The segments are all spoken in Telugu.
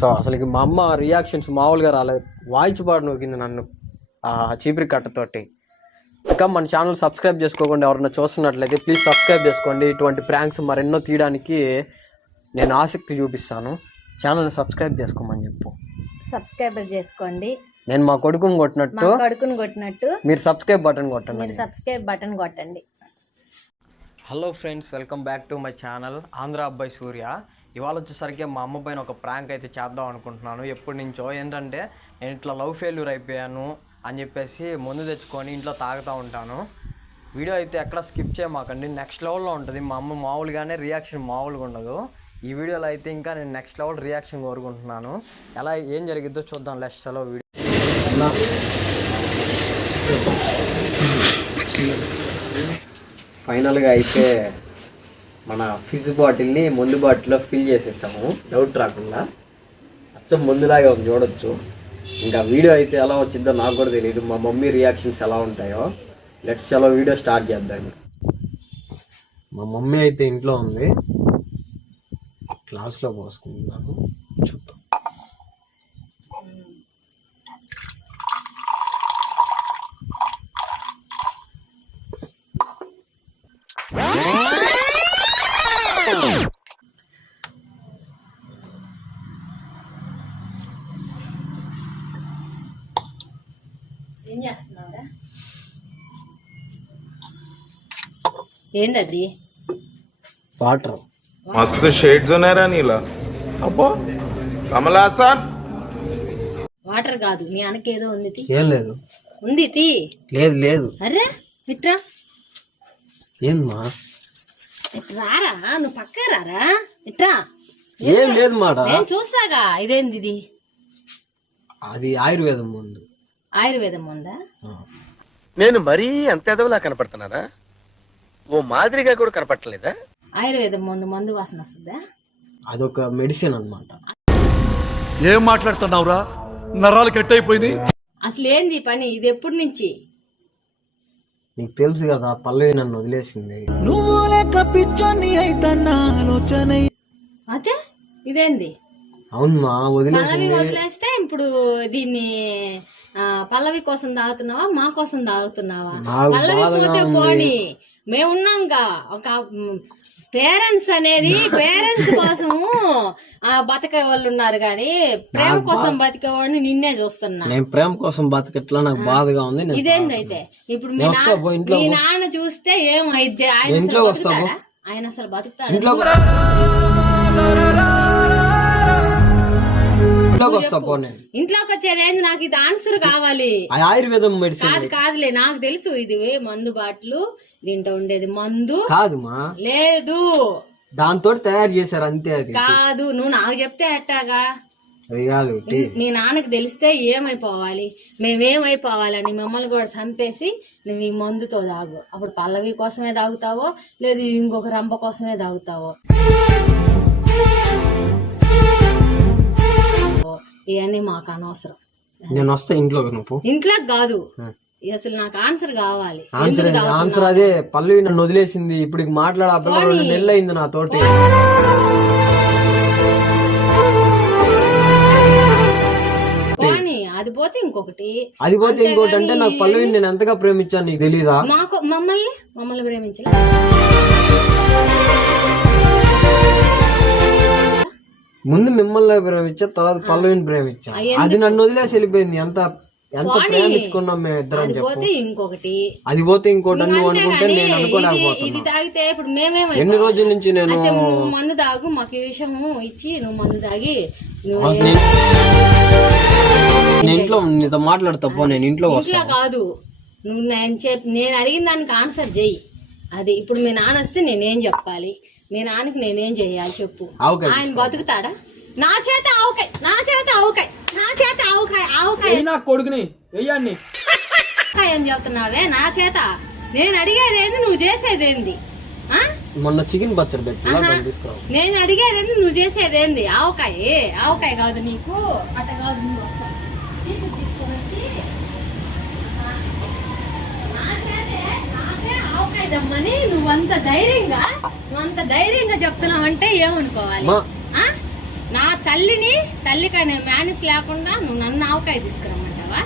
సో అసలు మా అమ్మ రియాక్షన్స్ మామూలుగా రాలేదు, వాయిచిపాడు నొక్కింది నన్ను ఆ చీపిరి కట్టతోటి. ఇంకా మన ఛానల్ సబ్స్క్రైబ్ చేసుకోకుండా ఎవరన్నా చూస్తున్నట్లయితే ప్లీజ్ సబ్స్క్రైబ్ చేసుకోండి. ఇటువంటి ప్రాంక్స్ మరెన్నో తీయడానికి నేను ఆసక్తి చూపిస్తాను. ఛానల్ని సబ్స్క్రైబ్ చేసుకోమని చెప్పు. సబ్స్క్రైబర్ చేసుకోండి. నేను మా కొడుకుని కొట్టినట్టు మీరు సబ్స్క్రైబ్ బటన్ కొట్టండి. Hello friends, welcome back to my channel Andhra అబ్బాయి సూర్య. ఇవాళ వచ్చేసరికి మా అమ్మ పైన ఒక ప్రాంక్ అయితే చేద్దాం అనుకుంటున్నాను. ఎప్పటి నుంచో ఏంటంటే నేను ఇట్లా లవ్ ఫెయిల్యూర్ అయిపోయాను అని చెప్పేసి మందు తెచ్చుకొని ఇంట్లో తాగుతూ ఉంటాను. వీడియో అయితే ఎక్కడ స్కిప్ చేయమాకండి, నెక్స్ట్ లెవెల్లో ఉంటుంది. మా అమ్మ మామూలుగానే రియాక్షన్ మామూలుగా ఉండదు. ఈ వీడియోలో అయితే ఇంకా నేను నెక్స్ట్ లెవెల్ రియాక్షన్ కోరుకుంటున్నాను. ఎలా ఏం జరిగిద్దో చూద్దాం లెస్ట్లో వీడియో. ఫైనల్గా అయితే మన ఫిజ్ బాటిల్ని మందు బాటిల్లో ఫిల్ చేసేసాము, డౌట్ రాకుండా. అచ్చం మందులాగా ఉంది చూడొచ్చు. ఇంకా వీడియో అయితే ఎలా వచ్చిందో నాకు కూడా తెలియదు, మా మమ్మీ రియాక్షన్స్ ఎలా ఉంటాయో. లెట్స్ చలో వీడియో స్టార్ట్ చేద్దాం. మా మమ్మీ అయితే ఇంట్లో ఉంది, క్లాస్లో పోసుకుంటున్నాను, చూద్దాం. ఏం చేస్తున్నావురా? ఏందది? వాటర్. मस्त शेड्स ఉన్నాయరా నీలా. అబ్బో కమలాసన్. వాటర్ కాదు, నీ అనకేదో ఉంది. ఏం లేదు. ఉంది తీ. లేదు లేదు. అరే ఇట్రా. ఏందమ్మా? రారా, నువ్వు పక్క రారా, ఇట్రా. ఏం లేదు మాట. నేను చూసాగా. ఇదేంది ఇది? అది ఆయుర్వేదం ముందు. ఆయుర్వేదం ఉందా? నేను మరీ అంత ఎదవలా కనపడుతున్నారా? ఓ మాదిరిగా కూడా కనపడలేదా? ఆయుర్వేదం మందు వాసన వస్తుందా? అదొక మెడిసిన్ అన్నమాట. ఏం మాట్లాడుతున్నావురా? నరాలు కట్ అయిపోయింది. అసలు ఏంది పని? ఇది ఎప్పటి నుంచి? నీకు తెలుసు కదా, పల్లవి నన్ను వదిలేసింది. అదే ఇదేంది? అవునమ్మా, వదిలేసింది. వదిలేస్తే ఇప్పుడు దీన్ని పల్లవి కోసం తాగుతున్నావా, మా కోసం తాగుతున్నావా? పల్లవి పోతే పోనీ, మేమున్నాంగా. ఒక పేరెంట్స్ అనేది పేరెంట్స్ కోసం బతికే వాళ్ళు ఉన్నారు, కానీ ప్రేమ కోసం బతికే వాడిని నిన్నే చూస్తున్నా. నేను ప్రేమ కోసం బతకట్లా, నాకు బాధగా ఉంది. ఇదేందైతే ఇప్పుడు మీ నాన్న చూస్తే ఏమైద్ది? ఆయన అసలు బతుకుతాడా? ఇంట్లోకి వచ్చేది ఏంది? నాకు ఇది ఆన్సర్ కావాలి. ఆయుర్వేదం మెడిసిన్ కాదులే, నాకు తెలుసు. ఇది మందు బాటిల్, దీంట్లో ఉండేది మందు కాదుమా. లేదు, దాంతో తయారు చేశారు అంతే. అది కాదు. నువ్వు నాకు చెప్తే ఎట్టాగా? అది కాదు. మీ నాన్నకి తెలిస్తే ఏమైపోవాలి, మేమేమైపోవాలని మమ్మల్ని కూడా చంపేసి నువ్వు ఈ మందుతో తాగు. అప్పుడు పల్లవి కోసమే తాగుతావో లేదు ఇంకొక రంప కోసమే తాగుతావో, ఇవన్నీ మాకు అనవసరం. నేను వస్తా ఇంట్లోకి. నువ్వు ఇంట్లోకి కాదు, అసలు నాకు ఆన్సర్ కావాలి. ఆన్సర్ అదే, పల్లవి నన్ను వదిలేసింది. ఇప్పుడు మాట్లాడే నెల అయింది నాతోటి. అది పోతే ఇంకొకటి, అది పోతే ఇంకోటి. అంటే నాకు పల్లవిని నేను ఎంతగా ప్రేమించాను నీకు తెలీదా? మమ్మల్ని ప్రేమించలే. ముందు మిమ్మల్ని ప్రేమించా, తర్వాత పల్లవిని ప్రేమించా. అది నన్ను వదిలేసి వెళ్ళిపోయింది. ఎంత ప్రేమించుకున్నాం మేము ఇద్దరం. అది పోతే ఇంకొకటి నువ్వు అనుకుంటే నేను అనుకోలేకపోతున్నా. ఎన్ని రోజుల నుంచి నేను మందు తాగు, మాకు ఈ విషయం ఇచ్చి నువ్వు మందు తాగి ఇంట్లో నీతో మాట్లాడతా. నేను ఇంట్లో కాదు, నువ్వు నేను అడిగిన దానికి ఆన్సర్ చెయ్యి. అది ఇప్పుడు మీ నాన్న వస్తే నేనేం చెప్పాలి? మీ నాన్నకి నేనేం చెయ్యాలి చెప్పు. ఆయన బతుకుతాడా? నా చేత ఆవకాయ, నా చేత ఆవకాయ, నా చేత ఆవకాయ నా కొడుకుని వెయ్యాన్ని అని చెప్తున్నావే నా చేత. నేను అడిగేదేంది, నువ్వు చేసేదేంది? మొన్న చికెన్ బచ్చర్ పెట్టి నేను అడిగేదేంది, నువ్వు చేసేదేంది? ఆవకాయ కాదు నీకు, అట్ట కాదు. తీసుకొని వచ్చి ఆవకాయ దమ్మని నువ్వంత ధైర్యంగా చెప్తున్నావు అంటే ఏమనుకోవాలి? నా తల్లి కానీ మేనేజ్ లేకుండా నువ్వు నన్ను ఆవకాయ తీసుకురమ్మంటావా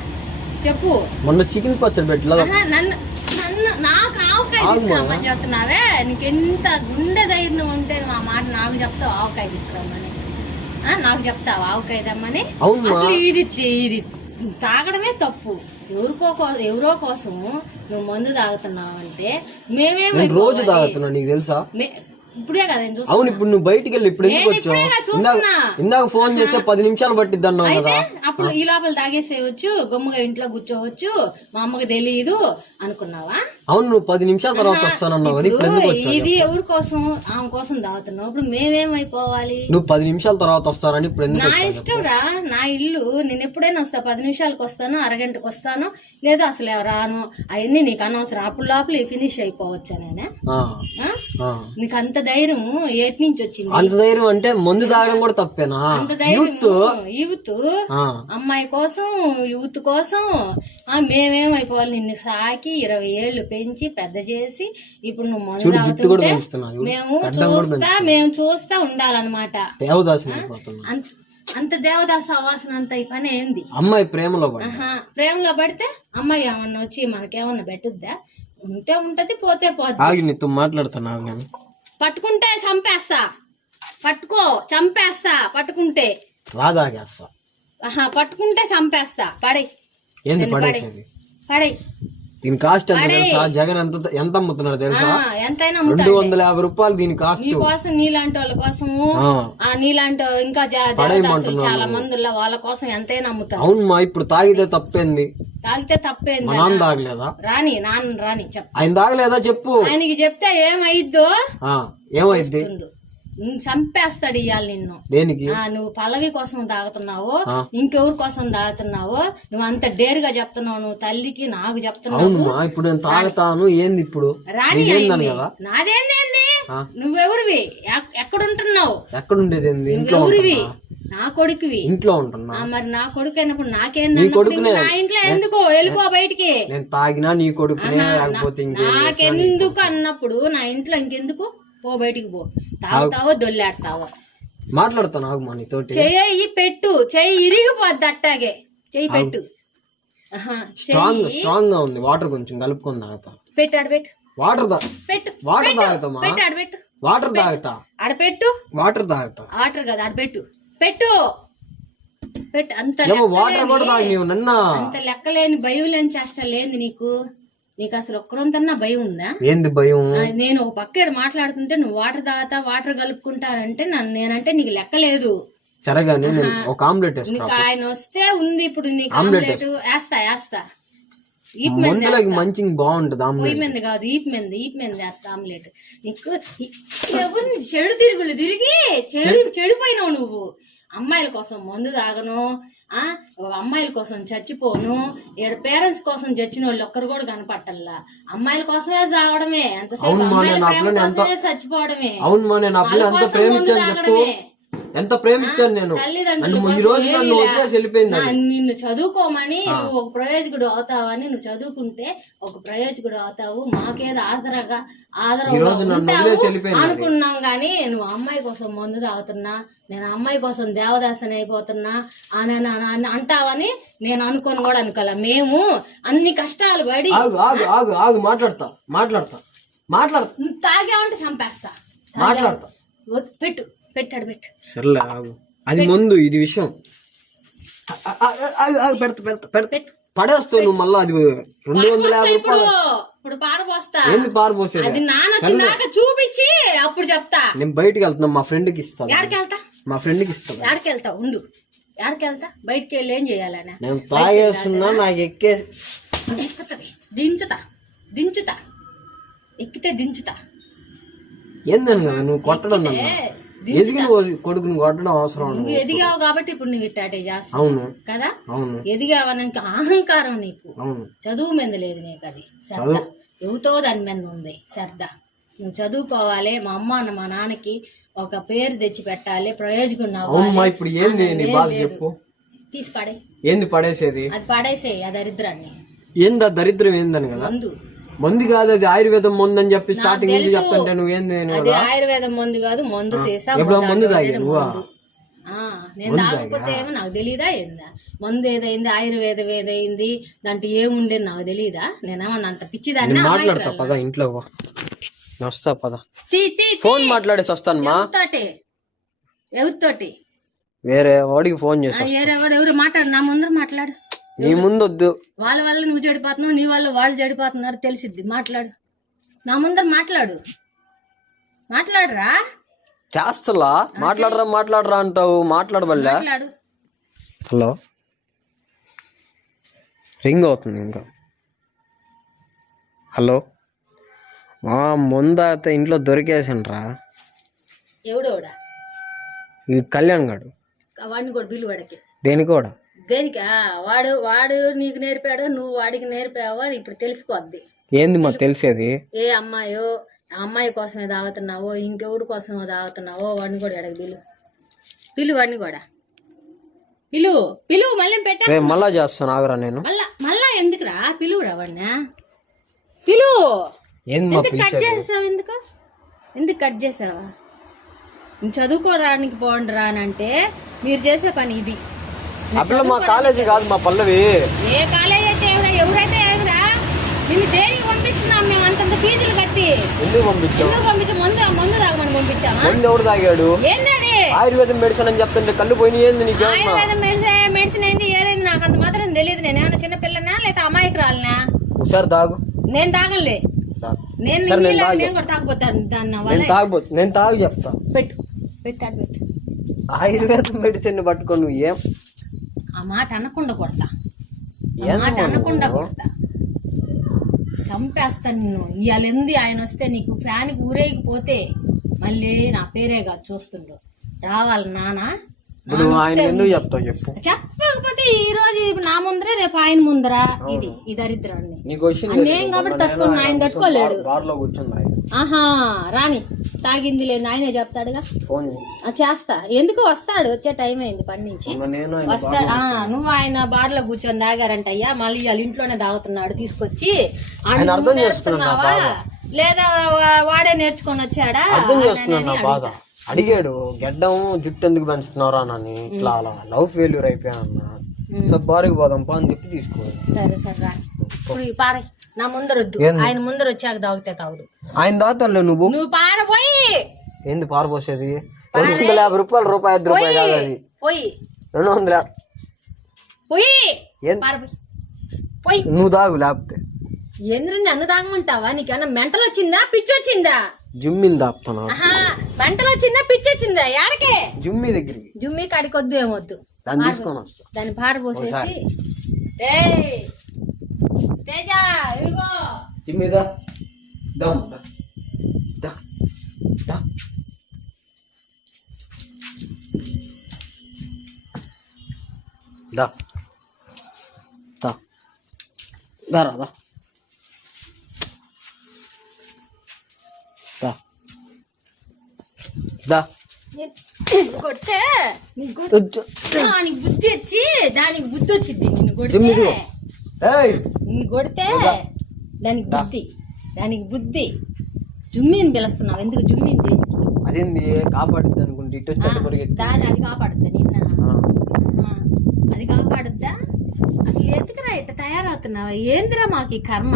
చెప్పు. మొన్న చికెన్ పచ్చడి పెట్టలా ఆహా, నన్ను నాకు ఆవకాయ తీసుకురమ్మని చెప్తున్నావే. నీకు ఎంత గుండె ధైర్యం ఉంటే నువ్వు ఆ మాట నాకు చెప్తావు ఆవకాయ తీసుకురమ్మని. నాకు చెప్తావు ఆవకాయ తెమ్మని. అసలు ఇది తాగడమే తప్పు. ఎవరో కోసం నువ్వు మందు తాగుతున్నావు అంటే మేమేమో రోజు తాగుతున్నా నీకు తెలుసా? ఇప్పుడే కదా నేను అవును, ఇప్పుడు నువ్వు బయటికి వెళ్ళి ఇప్పుడు ఎందుకు వచ్చావు? ఇందాక ఫోన్ చేస్తే 10 నిమిషాలు పట్టిద్ది అన్నావు కదా. అప్పుడు ఈ లోపల తాగేసేయచ్చు, గమ్ముగా ఇంట్లో కూర్చోవచ్చు, మా అమ్మకి తెలియదు అనుకున్నావా? అవును, నువ్వు 10 నిమిషాల తర్వాత వస్తానన్నావు కదా, ఇప్పుడు ఎందుకు వచ్చావు? ఇది ఎవరి కోసం? ఆమె కోసం తాగుతున్నావు. ఇప్పుడు మేమేమైపోవాలి? నువ్వు 10 నిమిషాల తర్వాత వస్తానని ఇప్పుడు ఎందుకు? నా ఇష్టం రా, నా ఇల్లు. నేను ఎప్పుడైనా వస్తా, 10 నిమిషాలకు వస్తాను, అరగంటకు వస్తాను, లేదా అసలు రాను. అవన్నీ నీకు అనవసరం. అప్పుడు లోపల ఫినిష్ అయిపోవచ్చా? నేనే నీకు అంత ధైర్యం ఏటి నుంచి వచ్చింది? అంత ధైర్యం అంటే మందు తాగడం కూడా తప్పేనా? అంత ధైర్యం యూత్ అమ్మాయి కోసం, యూత్ కోసం మేమేమైపోవాలి? నిన్ను సాకి 20 ఏళ్ళు పెంచి పెద్ద చేసి ఇప్పుడు నువ్వు మందు తాగుతుంటే మేము చూస్తా ఉండాలన్నమాట. అంత దేవదాస ఆవాసన అంత ఈ పని ఏంది? అమ్మాయి ప్రేమలో పడితే అమ్మాయి ఏమన్నా వచ్చి మనకేమన్నా పెట్టుద్దా? ఉంటే ఉంటది, పోతే పోతే. నీతో మాట్లాడుతున్నా, పట్టుకుంటే చంపేస్తా. పట్టుకో, చంపేస్తా. పట్టుకుంటే రాదాగేస్తా. పట్టుకుంటే చంపేస్తా. పడే ఏంది పడేసేది? పడే. దీని కాస్ట్ ఎంత తెలుసా? జగన్ ఎంత అమ్ముతున్నారు తెలుసా? ఎంతైనా 250 రూపాయలు దీని కాస్ట్. నీ కోసం, నీలాంటి వాళ్ళ కోసము, నీలాంటి ఇంకా చాలా మంది వాళ్ళ కోసం ఎంతైనా అమ్ముతారు. అవును మా, ఇప్పుడు తాగితే తప్పేంది? తాగితే తప్పేంది? నాన్న తాగలేదా? రాని చెప్పు. ఆయన తాగలేదా చెప్పు. ఆయనకి చెప్తే ఏమైద్దో? ఏమైద్ది? చంపేస్తాడు ఇయ్యాలి నిన్ను. దేనికి? నువ్వు పల్లవి కోసం తాగుతున్నావు, ఇంకెవరి కోసం తాగుతున్నావు? నువ్వు అంత డేరుగా చెప్తున్నావు. నువ్వు తల్లికి నాకు చెప్తున్నావు. ఇప్పుడు నేను తాగుతాను. ఏంది ఇప్పుడు? రాని నాదేంది? నువ్వెవరివి? ఎక్కడుంటున్నావు? ఎక్కడుండేది? నువ్వెవరివి? నా కొడుకువి. ఇంట్లో ఉంటున్నా. మరి నా కొడుకు అయినప్పుడు నాకేంది? నా ఇంట్లో ఎందుకు? వెళ్ళిపో బయటికి. నేను తాగినా నీ కొడుకునే, లేకపోతే నాకెందుకు అన్నప్పుడు నా ఇంట్లో ఇంకెందుకు? పో, బయటికి పో. తాగుతావో దొల్లాడతావో మాట్లాడతాను. నీతోటి చెయ్యి పెట్టు, చెయ్యి ఇరిగిపోద్ది. అట్టాగే చెయ్యి పెట్టు. స్ట్రాంగ్ గా ఉంది. వాటర్ కొంచెం కలుపుకొని తాగుతా. పెట్టాడు పెట్టు. వాటర్ పెట్టు. వాటర్ తాగుతామా? పెట్టాడు పెట్టు. వాటర్ తాగుతా. ఆడపెట్టు. వాటర్ తాగుతా. వాటర్ కదా, ఆడపెట్టు. పెట్టు. పెట్టు. అంత వాటర్ కూడా తాగి నీవు నన్న. అంత లెక్కలేని భయం లేని చేస్తా లేదు నీకు. నీకు అసలు ఒక్కరంతన్నా భయం ఉందా? ఏంది భయం? నేను ఒక పక్క మాట్లాడుతుంటే నువ్వు వాటర్ తాగుతా, వాటర్ కలుపుకుంటానంటే నేనంటే నీకు లెక్క లేదు. సరేగానే ఒక ఆమ్లెట్ నీకు ఆయన వస్తే ఉంది. ఇప్పుడు నీకు ఆమ్లెట్ వేస్తా. మంచి బాగుంటది. పొయ్యి మీద కాదు, ఈపు మీద వేస్తా ఆమ్లెట్. నీకు ఎవరిని చెడు తిరుగులు తిరిగి చెడిపోయినావు నువ్వు. అమ్మాయిల కోసం మందు తాగను, అమ్మాయిల కోసం చచ్చిపోను. పేరెంట్స్ కోసం చచ్చిన వాళ్ళు ఒక్కరు కూడా కనపట్టల్లా. అమ్మాయిల కోసమే చావడమే, ఎంతసేపు అమ్మాయిల ప్రేమ కోసమే చచ్చిపోవడమే. ఎంత ప్రేమించాను నేను. నిన్ను చదువుకోమని, నువ్వు ఒక ప్రయోజకుడు అవుతావని, నువ్వు చదువుకుంటే ఒక ప్రయోజకుడు అవుతావు, మాకేదో ఆదరగా అనుకున్నాం. గాని నువ్వు అమ్మాయి కోసం మందు తాగుతున్నా, నేను అమ్మాయి కోసం దేవదాసని అయిపోతున్నా అని అంటావని నేను అనుకోని కూడా అనుకోలే. మేము అన్ని కష్టాలు పడి మాట్లాడతా. నువ్వు తాగావంటే చంపేస్తా. పెట్టు. పెట్టాడు పెట్టు. సర్లే అది ముందు ఇది విషయం. పడేస్తావు నువ్వు మళ్ళా. అది 250 రూపాయలు. ఇప్పుడు పారపోస్తా. ఏంది పారపోసేది? అది నాన్న చూపించి అప్పుడు చెప్తా. నేను బయటికి వెళ్తున్నా, మా ఫ్రెండ్ కి ఇస్తాను. ఎక్కడికెళ్తా? మా ఫ్రెండ్ కి ఇస్తాను. ఎక్కడికెళ్తా? ఉండు. ఎక్కడికెళ్తా? బయటికి వెళ్ళి ఏం చేయాలన్నా? నేను తాగేస్తున్నా, నాకు దించుతా. ఎక్కితే దించుతా. ఏందని కదా నువ్వు కొట్టడం? ఎదిగిన కొడుకుని కొట్టడం అవసరం. నువ్వు ఎదిగావు కాబట్టి ఇప్పుడు నువ్వు ఇట్టాటే చేస్తావు. అవును కదా? అవును. ఎదిగావని అహంకారం నీకు. అవును. చదువు మీద లేదు నీకు. అది శ్రద్ధ ఎవతో దాని మీద ఉంది. శ్రద్ధ. నువ్వు చదువుకోవాలి. మా అమ్మ మా నాన్నకి ఒక పేరు తెచ్చి పెట్టాలి, ప్రయోజకున్నావు. ఇప్పుడు ఏంది నీ బాధ చెప్పు. తీసి పడే. ఏంది పడేసేది? అది పడేసే. ఆ దరిద్రాన్ని. ఏంది ఆ దరిద్రం? ఏందని కదా? మందు కాదు, అది ఆయుర్వేదం మందు అని చెప్పి స్టార్టింగ్ నుంచి చెప్తుంటే నువ్వేంది? అది ఆయుర్వేదం మందు కాదు, మందు సీసా. మందు తాగి నువ్వు నేను తాగకపోతే ఏమో నాకు తెలీదా ఏందా? మందు ఏదైంది, ఆయుర్వేదం ఏదైంది, దాంట్లో ఏముండేది నాకు తెలీదా? నేనేమన్నా అంత పిచ్చిదాన్ని? మాట్లాడతా పద, ఇంట్లో వస్తా పద. ఫోన్ మాట్లాడేసి వస్తాను మా. ఎవరితోటి? వేరే వాడికి ఫోన్ చేస్తా. ఎవరు మాట్లాడు, నా ముందర మాట్లాడు. నీ ముందు వద్దు. వాళ్ళ వల్ల నువ్వు చెడిపోతున్నావు, నీ వల్ల వాళ్ళు చెడిపోతున్నారు తెలిసిద్ది. మాట్లాడు, నా ముందర మాట్లాడు. మాట్లాడరా? చేస్తలా మాట్లాడరా అంటావు, మాట్లాడబల్లా. మాట్లాడు. హలో, రింగ్ అవుతుంది ఇంకా. హలో, మా ముందైతే ఇంట్లో దొరికేసిండ్రా. ఎవడోడా? ఈ కళ్యాణ్ గాడు. వాడిని కూడా బిల్లు వాడికి. దేనికి కూడా? దేనికా? వాడు నీకు నేర్పాడు, నువ్వు వాడికి నేర్పావో ఇప్పుడు తెలిసిపోద్ది. ఏంది మా తెలిసేది? ఏ అమ్మాయో, ఆ అమ్మాయి కోసమే తాగుతున్నావో ఇంకెవడి కోసమో తాగుతున్నావో వాడిని కూడా ఎడగ పిలు వాడిని కూడా పిలువు. మళ్ళీ పెట్టా, మళ్ళా చేస్తాను ఆగరా. నేను మళ్ళా ఎందుకురా? పిలువురా వాడినా, పిలువు. ఎందుకు కట్ చేసావు? ఎందుకు కట్ చేసావా? చదువుకోవడానికి పోండి రానంటే మీరు చేసే పని ఇది. అప్పుడు మా కాలేజీ కాదు మా పల్లవి. ఏ కాలేజీ అయితే ఎవరైతే ఏమిరా? నిన్ను దేనికి పంపిస్తున్నాం మేము? అంతంత ఫీజులు కట్టి ఎందుకు పంపించాం? మందు తాగమని పంపించామా? మందు ఎవడు తాగాడు? ఏంటది? ఆయుర్వేదం మెడిసిన్ అని చెప్తుంటే కళ్ళు పోయినాయి. ఏంది నీకు? ఆయుర్వేదం మెడిసిన్ ఏంది ఏదైంది నాకు అంత మాత్రం తెలియదు. నేనేమన్నా చిన్న పిల్లనా లేదా అమ్మాయికి రాలనా? ఒకసారి తాగు. నేను తాగలే. నేను కూడా తాగపోతాను. నేను తాగు చెప్తా. పెట్టు. ఆయుర్వేదం మెడిసిన్ పట్టుకొని నువ్వు ఏం ఆ మాట అనకుండా కొడతా. చంపేస్తాను నిన్ను. ఇవాళ ఎందు ఆయన వస్తే నీకు ఫ్యాన్కి ఊరేగిపోతే మళ్ళీ నా పేరే కాదు చూస్తుండ్రు. రావాలి నాన్న. ఆయన ఎందుకు చెప్తావు చెప్పు. చెప్పకపోతే ఈ రోజు నా ముందర రేపు ఆయన ముందర ఈ దరిద్రాన్ని నేను కాబట్టి తట్టుకుని ఆయన తట్టుకోలేడు. ఆహా రాని తాగింది లేదు ఆయనే చెప్తాడుగా. చేస్తా. ఎందుకు వస్తాడు? వచ్చే టైం అయింది పని నుంచి వస్తాడు. నువ్వు ఆయన బార్ లో కూర్చొని తాగారంట అయ్యా. మళ్ళీ వాళ్ళ ఇంట్లోనే తాగుతున్నాడు తీసుకొచ్చి. నేర్చుకున్నావా లేదా వాడే నేర్చుకొని వచ్చాడా? అడిగాడు గెడ్డం జుట్టు ఎందుకు పెంచుతున్నారా అని. ఇట్లా లవ్ ఫెయిల్యూర్ అయిపోయాను అన్న. బారికి పోదాం పా అని చెప్పి తీసుకోవాలి. సరే రా. ఇప్పుడు పారే నా ముందర వద్దు. ఆయన ముందర వచ్చాక తాగితే తాగుదు. ఆయన తాగుతాడులే. నువ్వు పారపోయి. ఏంది పారపోసేది? 250 రూపాయలు, రూపాయి 5 రూపాయలు కాదు అది. పోయి 200 పోయి. నువ్వు తాగు లేకపోతే. ఎందుకు నన్ను తాగమంటావా? నీకన్నా మెంటలు వచ్చిందా పిచ్చి వచ్చిందా? జుమ్మిని తాపుతాను. మెంటలు వచ్చిందా పిచ్చి వచ్చిందా? ఏడకే జుమ్మి దగ్గరికి. జుమ్మి కాడికి వద్దు ఏమొద్దు. దాన్ని తీసుకొని వస్తా. దాన్ని పారపోసేసి తేజ ఇదిగో జుమ్మిదా రాదా కొడితే దానికి బుద్ధి వచ్చి దానికి బుద్ధి వచ్చింది. నిన్ను కొడితే దానికి బుద్ధి జుమ్మిని పిలుస్తున్నావు. ఎందుకు జుమ్మింది? అదేంది కాపాడుద్ది అనుకుంటే ఇటు దాన్ని అది కాపాడుద్దా? నిన్న అది కాపాడుద్దా? అసలు ఎందుకురా ఇట్లా తయారవుతున్నావా? ఏందిరా మాకు ఈ కర్మ?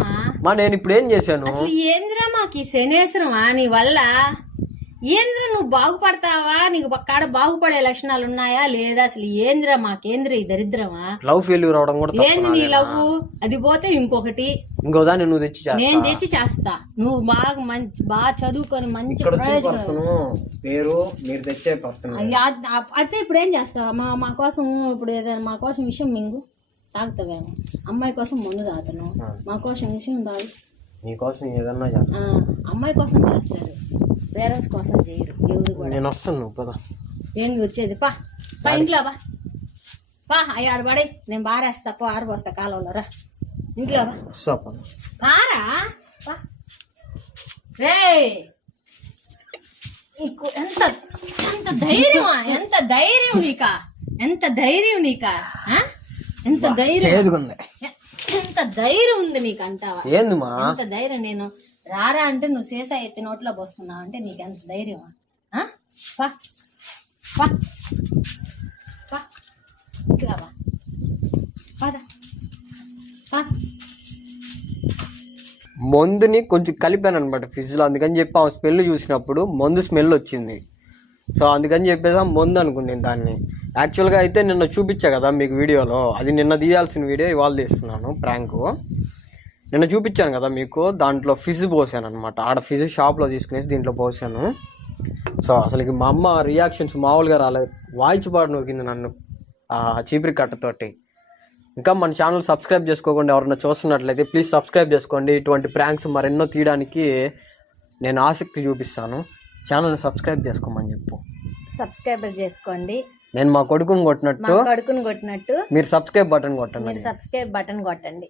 నేను ఇప్పుడు ఏం చేశాను? అసలు ఏందిరా మాకు ఈ శనేశ్వరమా? నీ వల్ల ఏంద్రా నువ్వు బాగుపడతావా? నీకు కాడ బాగుపడే లక్షణాలు ఉన్నాయా లేదా? అసలు ఏంద్రా మాకేంద్రా ఈ దరిద్రమా? లవ్ ఫెయిల్యూర్ అవడం కూడా ఏంది నీ లవ్? అది పోతే ఇంకొకటి ఇంకోదాన్ని నువ్వు తెచ్చి నేను తెచ్చి చేస్తా. నువ్వు బాగా చదువుకొని మంచి ప్రయోజనం పేరు మీరు తెచ్చే పర్సన్ అయితే ఇప్పుడు ఏం చేస్తావా? మా కోసం ఇప్పుడు ఏదైనా మా కోసం విషయం మింగు తాగుతావేమో. అమ్మాయి కోసం ముందు తాగుతున్నావు, మా కోసం విషయం తాగు. నీకోసం ఏదన్నా అమ్మాయి కోసం చేస్తారు, పేరెంట్స్ కోసం చేయరు ఎవరు కూడా. నేను వస్తాను పద. ఏంది వచ్చేది? పా ఇంట్లో పా అయ్యాడు పడే. నేను బారేస్తా పో, ఆరిపోస్తా కాలంలో. రా ఇంట్లో పారా. రే ఎంత ఎంత ధైర్యమా? ఎంత ధైర్యం నీకా? ఎంత ధైర్యం నీకా? ఎంత ధైర్యం? ఎంత ధైర్యం ఉంది నీకు అంటావా? ఎంత ధైర్యం? నేను రారా అంటే నువ్వు సీసా ఎత్తి నోట్లో పోసుకున్నావు అంటే నీకు ఎంత ధైర్యమా? పా ఇట్లా పా పద పా. మందుని కొంచెం కలిపాను అనమాట ఫ్రిడ్జ్లో, అందుకని చెప్పి ఆ స్మెల్ చూసినప్పుడు మందు స్మెల్ వచ్చింది. సో అందుకని చెప్పేసి ఆ మందు అనుకున్నాను దాన్ని. యాక్చువల్గా అయితే నిన్న చూపించా కదా మీకు వీడియోలో, అది నిన్న తీయాల్సిన వీడియో ఇవాళ తీస్తున్నాను ప్రాంకు. నిన్న చూపించాను కదా మీకు, దాంట్లో ఫిజ్ పోసాను అనమాట. ఆడ ఫిజ్ షాప్లో తీసుకునేసి దీంట్లో పోసాను. సో అసలుకి మా అమ్మ రియాక్షన్స్ మామూలుగా రాలేదు, వాయిచిపాడు నొక్కింది నన్ను ఆ చీపిరి కట్టతోటి. ఇంకా మన ఛానల్ సబ్స్క్రైబ్ చేసుకోకుండా ఎవరైనా చూస్తున్నట్లయితే ప్లీజ్ సబ్స్క్రైబ్ చేసుకోండి. ఇటువంటి ప్రాంక్స్ మరెన్నో తీయడానికి నేను ఆసక్తి చూపిస్తాను. ఛానల్ని సబ్స్క్రైబ్ చేసుకోమని చెప్పు. సబ్స్క్రైబర్ చేసుకోండి. నేను మా కొడుకుని కొట్టినట్టు కొడుకుని కొట్టినట్టు మీరు సబ్స్క్రైబ్ బటన్ కొట్టండి. మీరు సబ్స్క్రైబ్ బటన్ కొట్టండి.